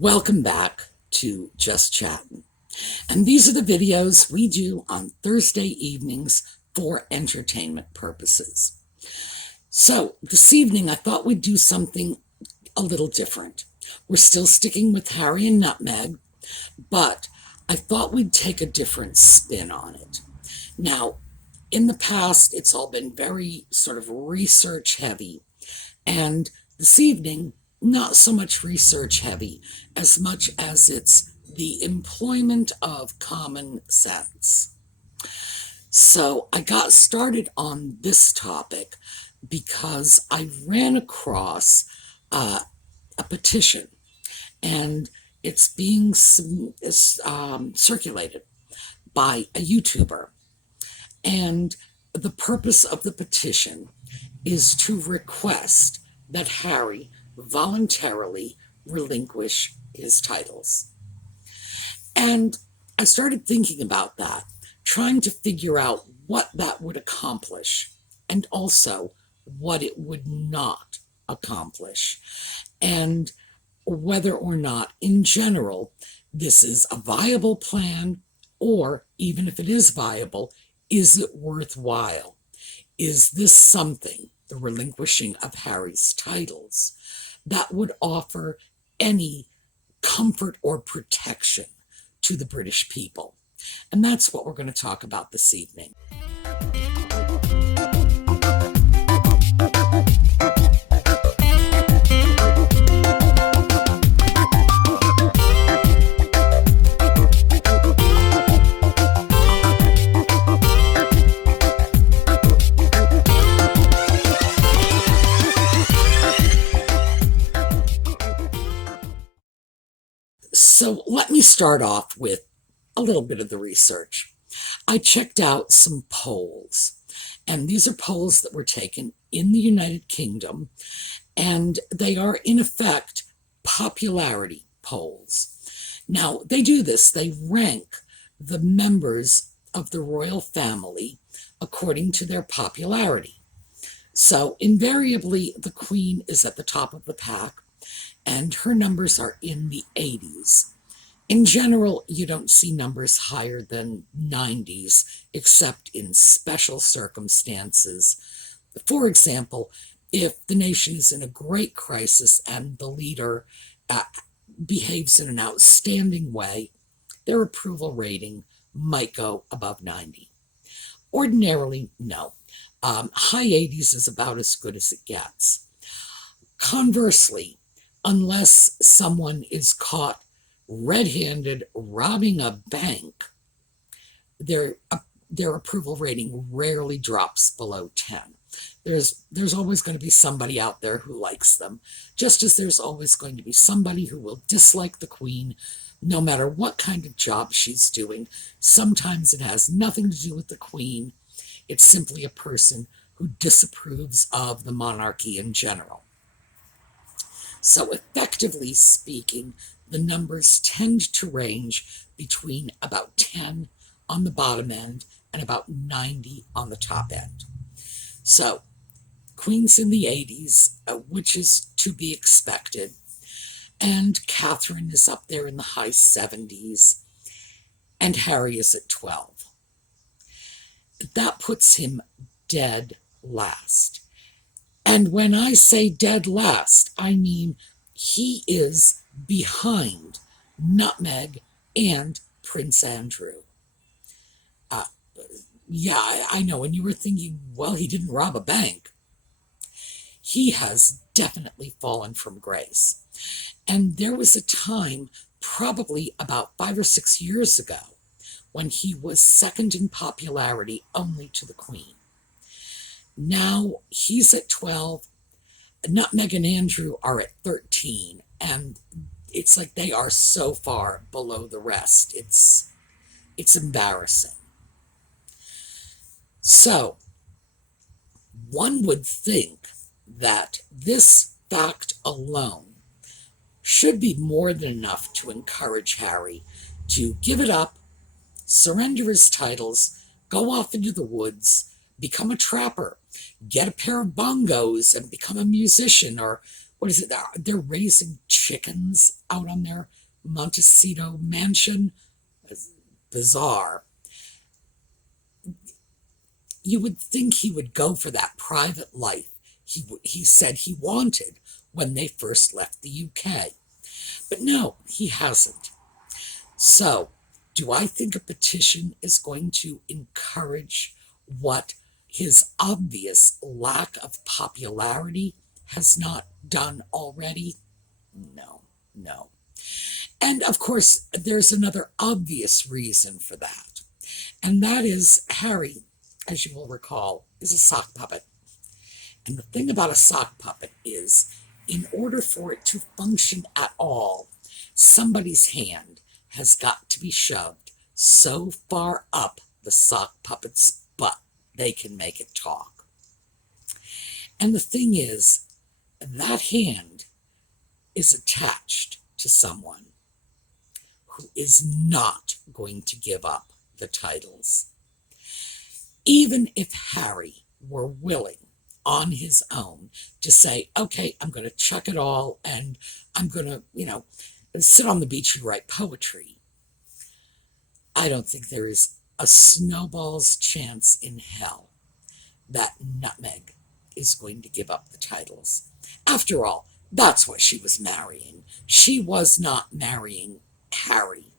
Welcome back to Just Chattin'. And these are the videos we do on Thursday evenings for entertainment purposes. So this evening I thought we'd do something a little different. We're still sticking with Harry and Nutmeg, but I thought we'd take a different spin on it. Now, in the past, it's all been very sort of research heavy, and this evening, not so much research heavy as much as it's the employment of common sense. So I got started on this topic because I ran across a petition, and it's being circulated by a YouTuber. And the purpose of the petition is to request that Harry voluntarily relinquish his titles. And I started thinking about that, trying to figure out what that would accomplish and also what it would not accomplish, and whether or not, in general, this is a viable plan, or even if it is viable, is it worthwhile? Is this something, the relinquishing of Harry's titles, that would offer any comfort or protection to the British people? And that's what we're going to talk about this evening. So let me start off with a little bit of the research. I checked out some polls, and these are polls that were taken in the United Kingdom, and they are in effect popularity polls. Now, they do this, they rank the members of the royal family according to their popularity. So invariably, the Queen is at the top of the pack, and her numbers are in the 80s. In general, you don't see numbers higher than 90s, except in special circumstances. For example, if the nation is in a great crisis and the leader behaves in an outstanding way, their approval rating might go above 90. Ordinarily, no. High 80s is about as good as it gets. Conversely, unless someone is caught red-handed robbing a bank, their approval rating rarely drops below 10. There's always going to be somebody out there who likes them, just as there's always going to be somebody who will dislike the Queen, no matter what kind of job she's doing. Sometimes it has nothing to do with the Queen. It's simply a person who disapproves of the monarchy in general. So effectively speaking, the numbers tend to range between about 10 on the bottom end and about 90 on the top end. So Queen's in the 80s, which is to be expected, and Catherine is up there in the high 70s, and Harry is at 12. That puts him dead last. And when I say dead last, I mean he is behind Nutmeg and Prince Andrew. Yeah, I know, and you were thinking, well, he didn't rob a bank. He has definitely fallen from grace. And there was a time, probably about 5 or 6 years ago, when he was second in popularity only to the Queen. Now he's at 12. Nutmeg and Andrew are at 13, and it's like they are so far below the rest. It's embarrassing. So one would think that this fact alone should be more than enough to encourage Harry to give it up, surrender his titles, go off into the woods, become a trapper, get a pair of bongos and become a musician, or what is it? They're raising chickens out on their Montecito mansion. It's bizarre. You would think he would go for that private life he said he wanted when they first left the UK. But no, he hasn't. So, do I think a petition is going to encourage what his obvious lack of popularity has not done already? No, no. And of course, there's another obvious reason for that. And that is Harry, as you will recall, is a sock puppet. And the thing about a sock puppet is, in order for it to function at all, somebody's hand has got to be shoved so far up the sock puppet's butt they can make it talk. And the thing is, that hand is attached to someone who is not going to give up the titles. Even if Harry were willing on his own to say, okay, I'm going to chuck it all and I'm going to, sit on the beach and write poetry, I don't think there is a snowball's chance in hell that Nutmeg is going to give up the titles. After all, that's what she was marrying. She was not marrying Harry.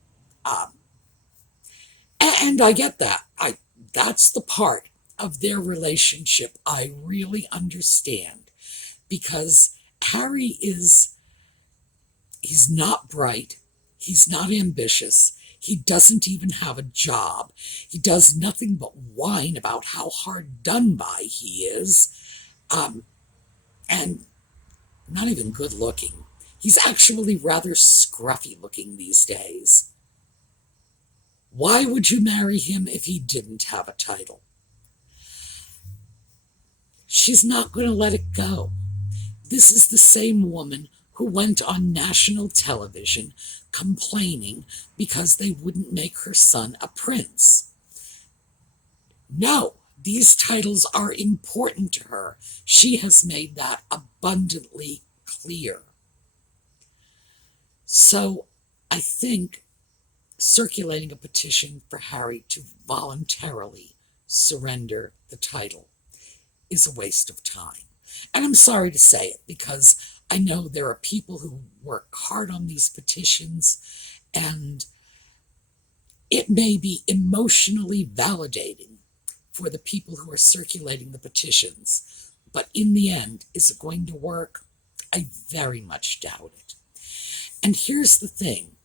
And I get that. That's the part of their relationship I really understand, because Harry he's not bright, he's not ambitious, he doesn't even have a job, he does nothing but whine about how hard done by he is, and not even good looking. He's actually rather scruffy looking these days. Why would you marry him if he didn't have a title? She's not going to let it go. This is the same woman who went on national television complaining because they wouldn't make her son a prince. No, these titles are important to her. She has made that abundantly clear. So I think circulating a petition for Harry to voluntarily surrender the title is a waste of time. And I'm sorry to say it, because I know there are people who work hard on these petitions, and it may be emotionally validating for the people who are circulating the petitions. But in the end, is it going to work? I very much doubt it. And here's the thing.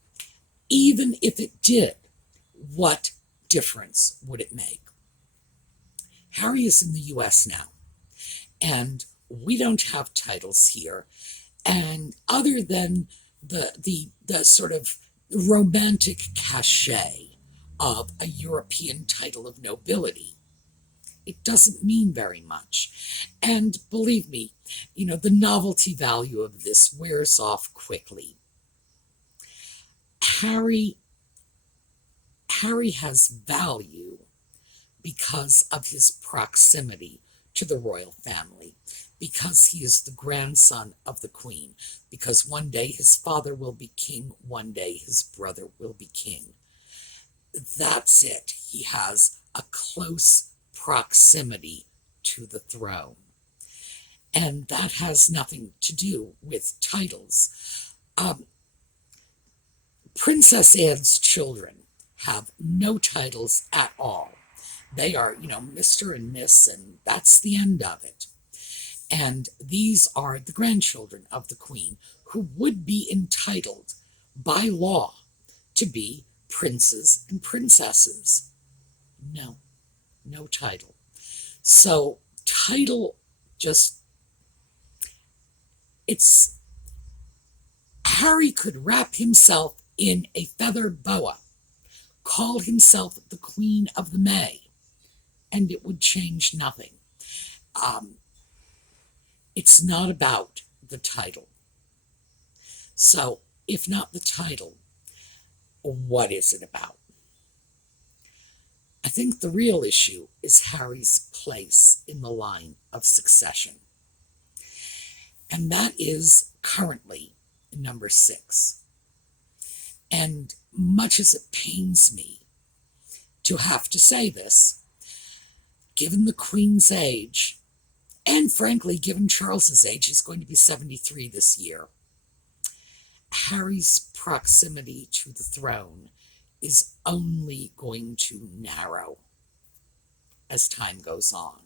Even if it did, what difference would it make? Harry is in the US now, and we don't have titles here. And other than the sort of romantic cachet of a European title of nobility, it doesn't mean very much. And believe me, the novelty value of this wears off quickly. Harry has value because of his proximity to the royal family, because he is the grandson of the Queen, because one day his father will be king, one day his brother will be king. That's it. He has a close proximity to the throne. And that has nothing to do with titles. Princess Anne's children have no titles at all. They are, Mr. and Miss, and that's the end of it. And these are the grandchildren of the Queen, who would be entitled by law to be princes and princesses. No title. So title Harry could wrap himself in a feather boa, call himself the Queen of the May, and it would change nothing. It's not about the title. So, if not the title, what is it about? I think the real issue is Harry's place in the line of succession. And that is currently number 6. And much as it pains me to have to say this, given the Queen's age, and frankly, given Charles's age, he's going to be 73 this year, Harry's proximity to the throne is only going to narrow as time goes on.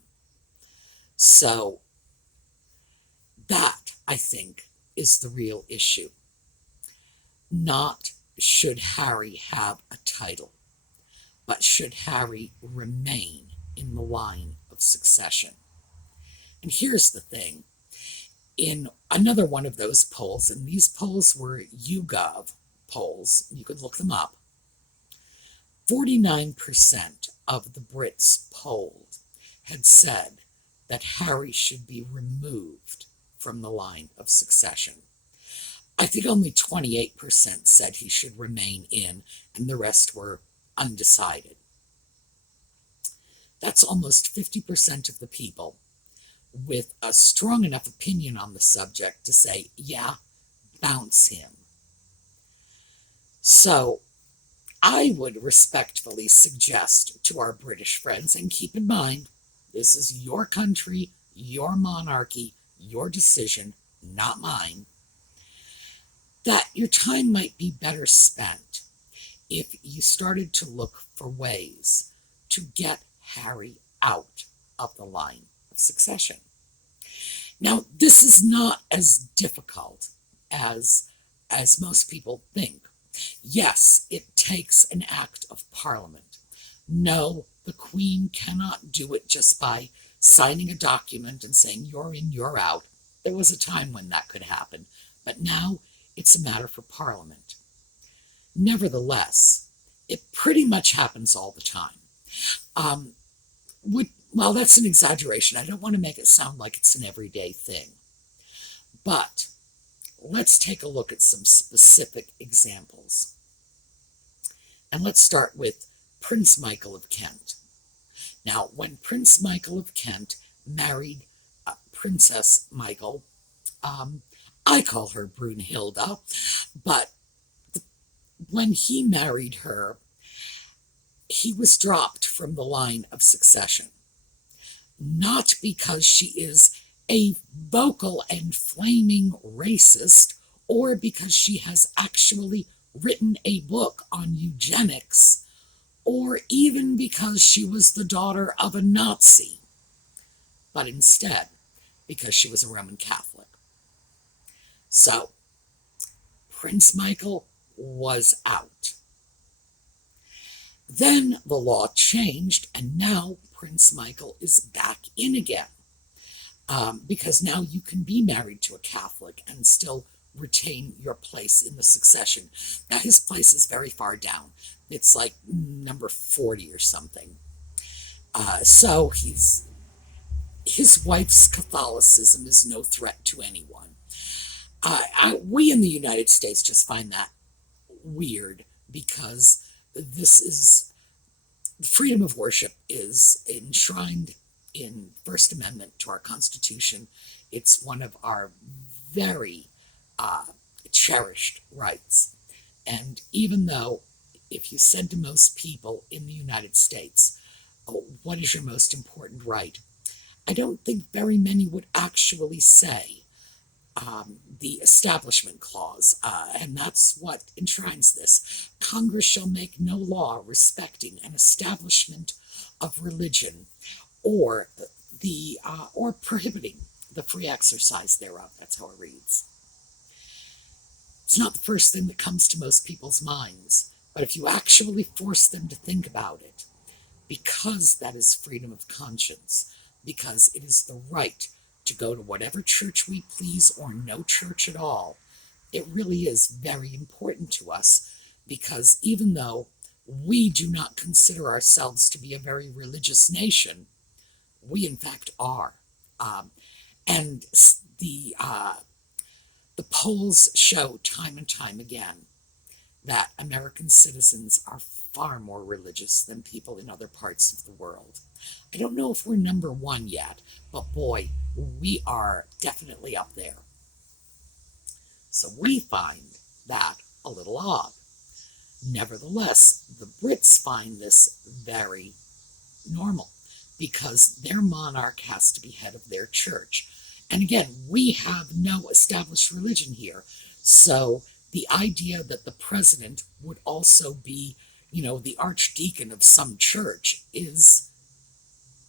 So that, I think, is the real issue. Not should Harry have a title, but should Harry remain in the line of succession? And here's the thing. In another one of those polls, and these polls were YouGov polls, you could look them up, 49% of the Brits polled had said that Harry should be removed from the line of succession. I think only 28% said he should remain in, and the rest were undecided. That's almost 50% of the people with a strong enough opinion on the subject to say, yeah, bounce him. So I would respectfully suggest to our British friends, and keep in mind, this is your country, your monarchy, your decision, not mine, that your time might be better spent if you started to look for ways to get Harry out of the line of succession. Now, this is not as difficult as most people think. Yes, it takes an act of Parliament. No, the Queen cannot do it just by signing a document and saying, you're in, you're out. There was a time when that could happen, but now it's a matter for Parliament. Nevertheless, it pretty much happens all the time. Well, that's an exaggeration. I don't want to make it sound like it's an everyday thing. But let's take a look at some specific examples. And let's start with Prince Michael of Kent. Now, when Prince Michael of Kent married Princess Michael, I call her Brunhilde, but when he married her, he was dropped from the line of succession. Not because she is a vocal and flaming racist, or because she has actually written a book on eugenics, or even because she was the daughter of a Nazi, but instead because she was a Roman Catholic. So, Prince Michael was out. Then the law changed, and now Prince Michael is back in again. Because now you can be married to a Catholic and still retain your place in the succession. Now his place is very far down. It's like number 40 or something. So his wife's Catholicism is no threat to anyone. We in the United States just find that weird, because freedom of worship is enshrined in First Amendment to our Constitution. It's one of our very cherished rights. And even though, if you said to most people in the United States, oh, what is your most important right? I don't think very many would actually say the Establishment Clause, and that's what enshrines this. Congress shall make no law respecting an establishment of religion or prohibiting the free exercise thereof. That's how it reads. It's not the first thing that comes to most people's minds, but if you actually force them to think about it, because that is freedom of conscience, because it is the right to go to whatever church we please or no church at all, it really is very important to us, because even though we do not consider ourselves to be a very religious nation, we in fact are. And the polls show time and time again that American citizens are far more religious than people in other parts of the world. I don't know if we're number 1 yet, but boy, we are definitely up there. So we find that a little odd. Nevertheless, the Brits find this very normal because their monarch has to be head of their church. And again, we have no established religion here. So the idea that the president would also be, the archdeacon of some church is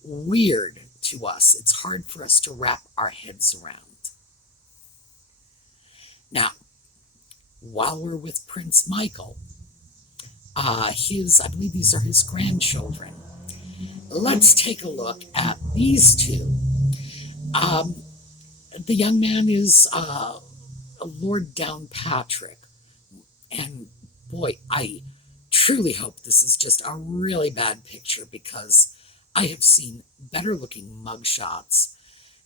weird to us. It's hard for us to wrap our heads around. Now, while we're with Prince Michael, I believe these are his grandchildren. Let's take a look at these two. The young man is Lord Downpatrick. And boy, I truly hope this is just a really bad picture because I have seen better looking mugshots.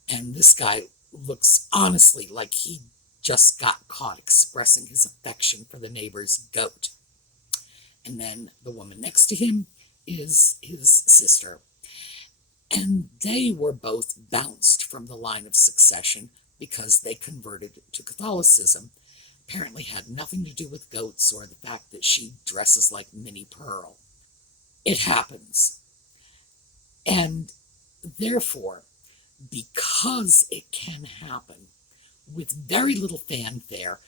And this guy looks honestly like he just got caught expressing his affection for the neighbor's goat. And then the woman next to him is his sister. And they were both bounced from the line of succession because they converted to Catholicism. Apparently had nothing to do with goats or the fact that she dresses like Minnie Pearl. It happens. And therefore, because it can happen with very little fanfare,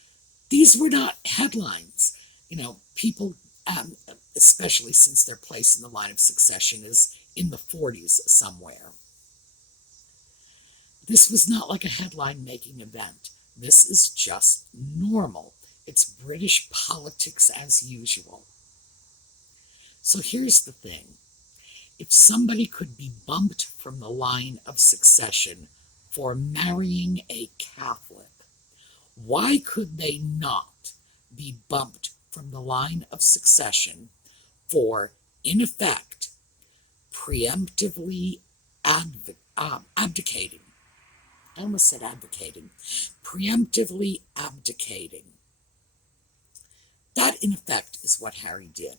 these were not headlines. People, especially since their place in the line of succession is in the 40s somewhere. This was not like a headline-making event. This is just normal. It's British politics as usual. So here's the thing. If somebody could be bumped from the line of succession for marrying a Catholic, why could they not be bumped from the line of succession for, in effect, preemptively abdicating? I almost said advocating. Preemptively abdicating. That, in effect, is what Harry did.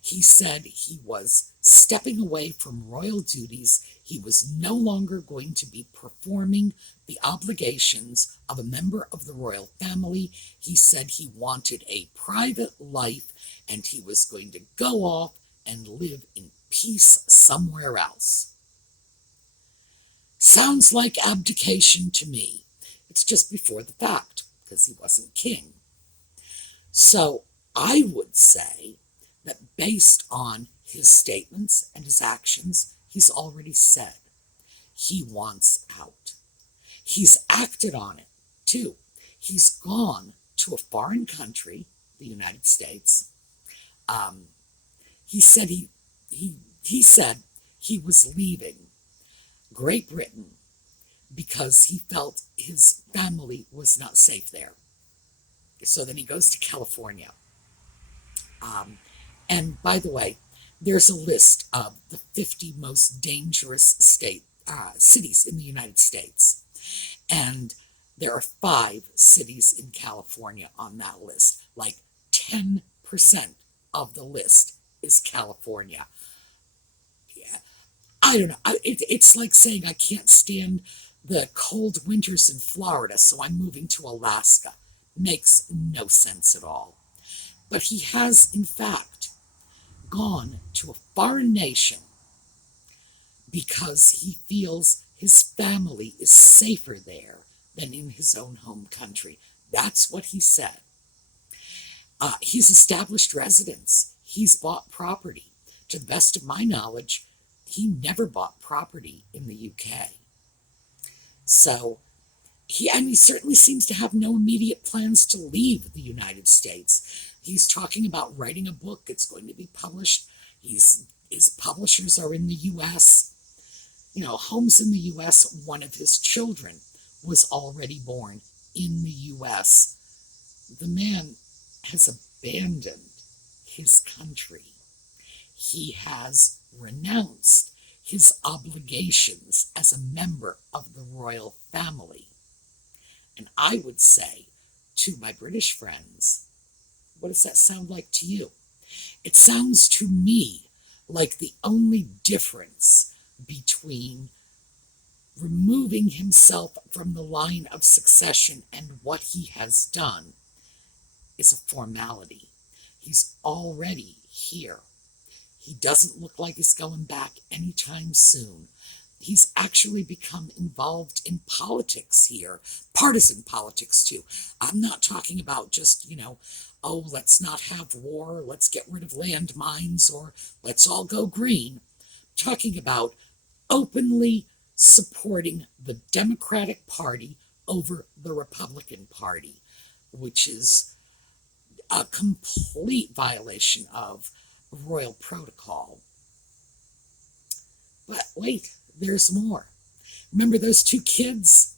He said he was stepping away from royal duties. He was no longer going to be performing the obligations of a member of the royal family. He said he wanted a private life and he was going to go off and live in peace somewhere else. Sounds like abdication to me. It's just before the fact because he wasn't king. So I would say that based on his statements and his actions, he's already said he wants out. He's acted on it, too. He's gone to a foreign country, the United States. He said he said he was leaving Great Britain because he felt his family was not safe there. So then he goes to California. And by the way, there's a list of the 50 most dangerous cities in the United States. And there are 5 cities in California on that list. Like 10% of the list is California. Yeah. I don't know. It's like saying I can't stand the cold winters in Florida, so I'm moving to Alaska. Makes no sense at all. But he has, in fact, gone to a foreign nation because he feels his family is safer there than in his own home country. That's what he said. He's established residence. He's bought property. To the best of my knowledge, he never bought property in the UK. So he certainly seems to have no immediate plans to leave the United States. He's talking about writing a book. It's going to be published. His publishers are in the U.S. Homes in the U.S. One of his children was already born in the U.S. The man has abandoned his country. He has renounced his obligations as a member of the royal family. And I would say to my British friends, what does that sound like to you? It sounds to me like the only difference between removing himself from the line of succession, and what he has done is a formality. He's already here. He doesn't look like he's going back anytime soon. He's actually become involved in politics here, partisan politics too. I'm not talking about just, oh, let's not have war, let's get rid of landmines, or let's all go green. I'm talking about openly supporting the Democratic Party over the Republican Party, which is a complete violation of royal protocol. But wait, there's more. Remember those two kids?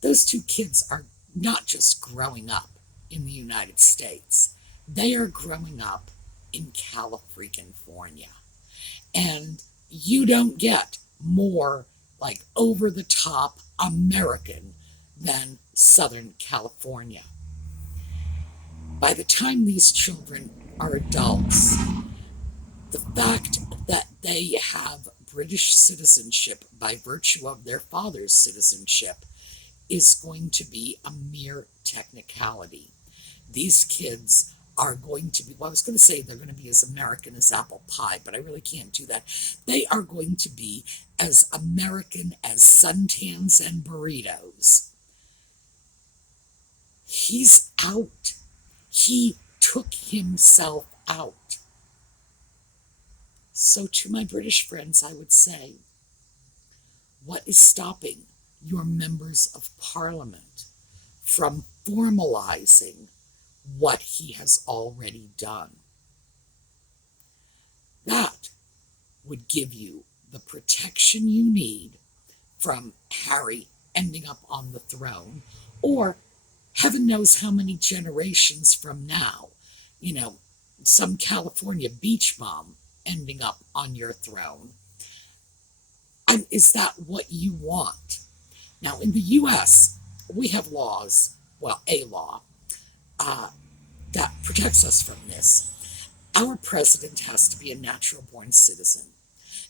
Those two kids are not just growing up in the United States. They are growing up in California. And you don't get more like over the top American than Southern California. By the time these children are adults, the fact that they have British citizenship by virtue of their father's citizenship is going to be a mere technicality. These kids are going to be, well, I was going to say they're going to be as American as apple pie, but I really can't do that. They are going to be as American as suntans and burritos. He's out. He took himself out. So to my British friends, I would say, what is stopping your members of Parliament from formalizing what he has already done? That would give you the protection you need from Harry ending up on the throne, or heaven knows how many generations from now, some California beach bum ending up on your throne. Is that what you want? Now, in the U.S., we have laws, well, a law, that protects us from this. Our president has to be a natural-born citizen.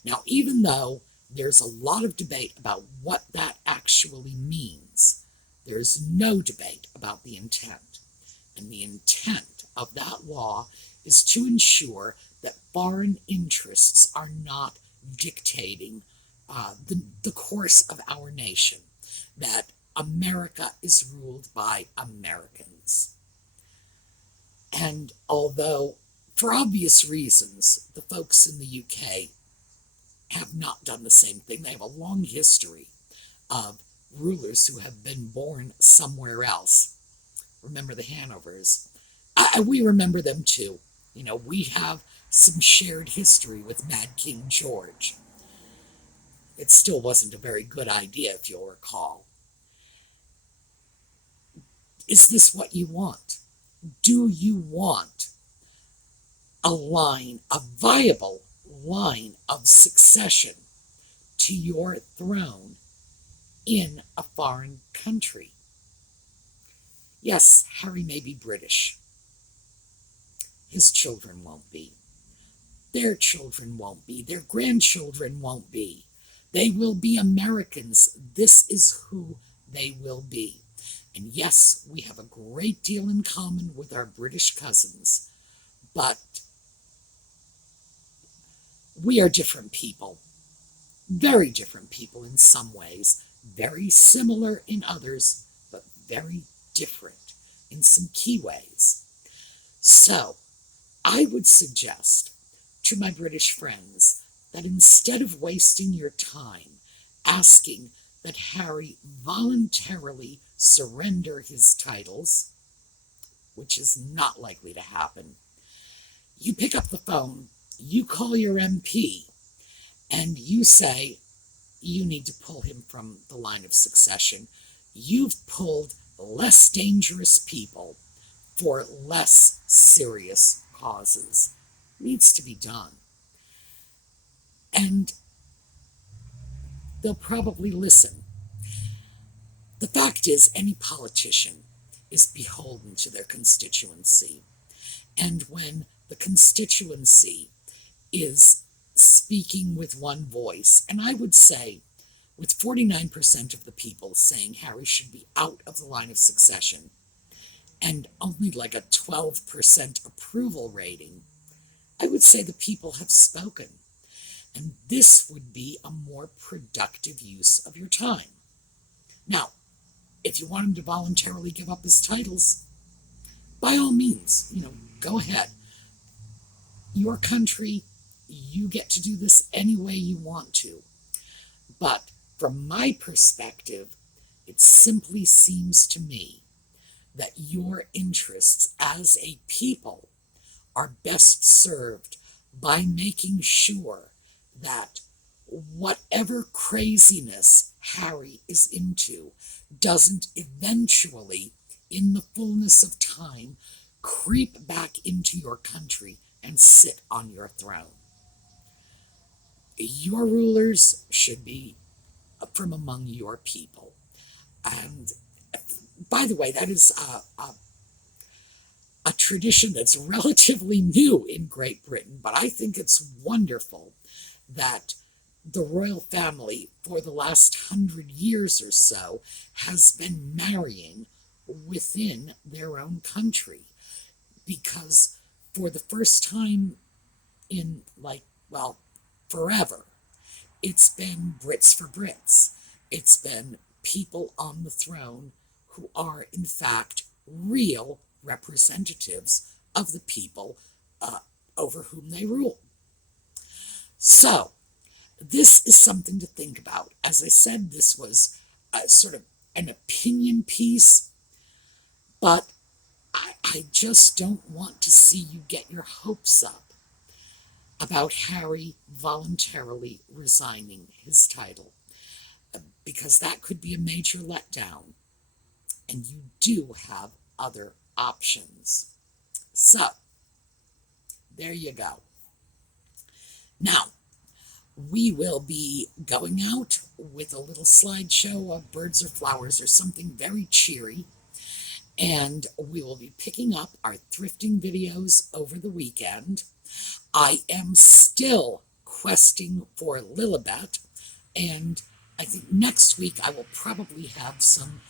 Now, even though there's a lot of debate about what that actually means, there's no debate about the intent. And the intent of that law is to ensure that foreign interests are not dictating the course of our nation, that America is ruled by Americans. And although, for obvious reasons, the folks in the UK have not done the same thing, they have a long history of rulers who have been born somewhere else. Remember the Hanovers. We remember them too. We have some shared history with Mad King George. It still wasn't a very good idea, if you'll recall. Is this what you want? Do you want a viable line of succession to your throne in a foreign country? Yes, Harry may be British. His children won't be. Their children won't be. Their grandchildren won't be. They will be Americans. This is who they will be. And yes, we have a great deal in common with our British cousins, but we are different people. Very different people in some ways. Very similar in others, but very different in some key ways. So, I would suggest to my British friends that instead of wasting your time asking that Harry voluntarily surrender his titles, which is not likely to happen, you pick up the phone, you call your MP, and you say you need to pull him from the line of succession. You've pulled less dangerous people for less serious causes. It needs to be done. And they'll probably listen. The fact is, any politician is beholden to their constituency. And when the constituency is speaking with one voice, and I would say with 49% of the people saying Harry should be out of the line of succession, and only like a 12% approval rating, I would say the people have spoken. And this would be a more productive use of your time. Now, if you want him to voluntarily give up his titles, by all means, go ahead. Your country, you get to do this any way you want to. But from my perspective, it simply seems to me that your interests as a people are best served by making sure that whatever craziness Harry is into doesn't eventually, in the fullness of time, creep back into your country and sit on your throne. Your rulers should be from among your people. And by the way, that is a tradition that's relatively new in Great Britain, but I think it's wonderful that the royal family for the last 100 years or so has been marrying within their own country, because for the first time in forever, it's been Brits for Brits. It's been people on the throne who are in fact real representatives of the people over whom they rule. So this is something to think about. As I said, this was sort of an opinion piece, but I just don't want to see you get your hopes up about Harry voluntarily resigning his title, because that could be a major letdown, and you do have other options. So, there you go. Now, we will be going out with a little slideshow of birds or flowers or something very cheery, and we will be picking up our thrifting videos over the weekend. I am still questing for Lilibet, and I think next week I will probably have some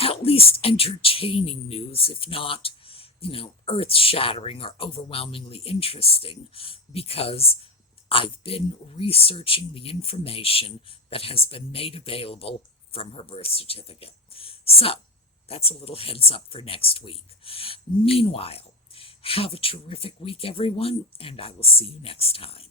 at least entertaining news, if not, earth-shattering or overwhelmingly interesting, because I've been researching the information that has been made available from her birth certificate. So, that's a little heads up for next week. Meanwhile, have a terrific week, everyone, and I will see you next time.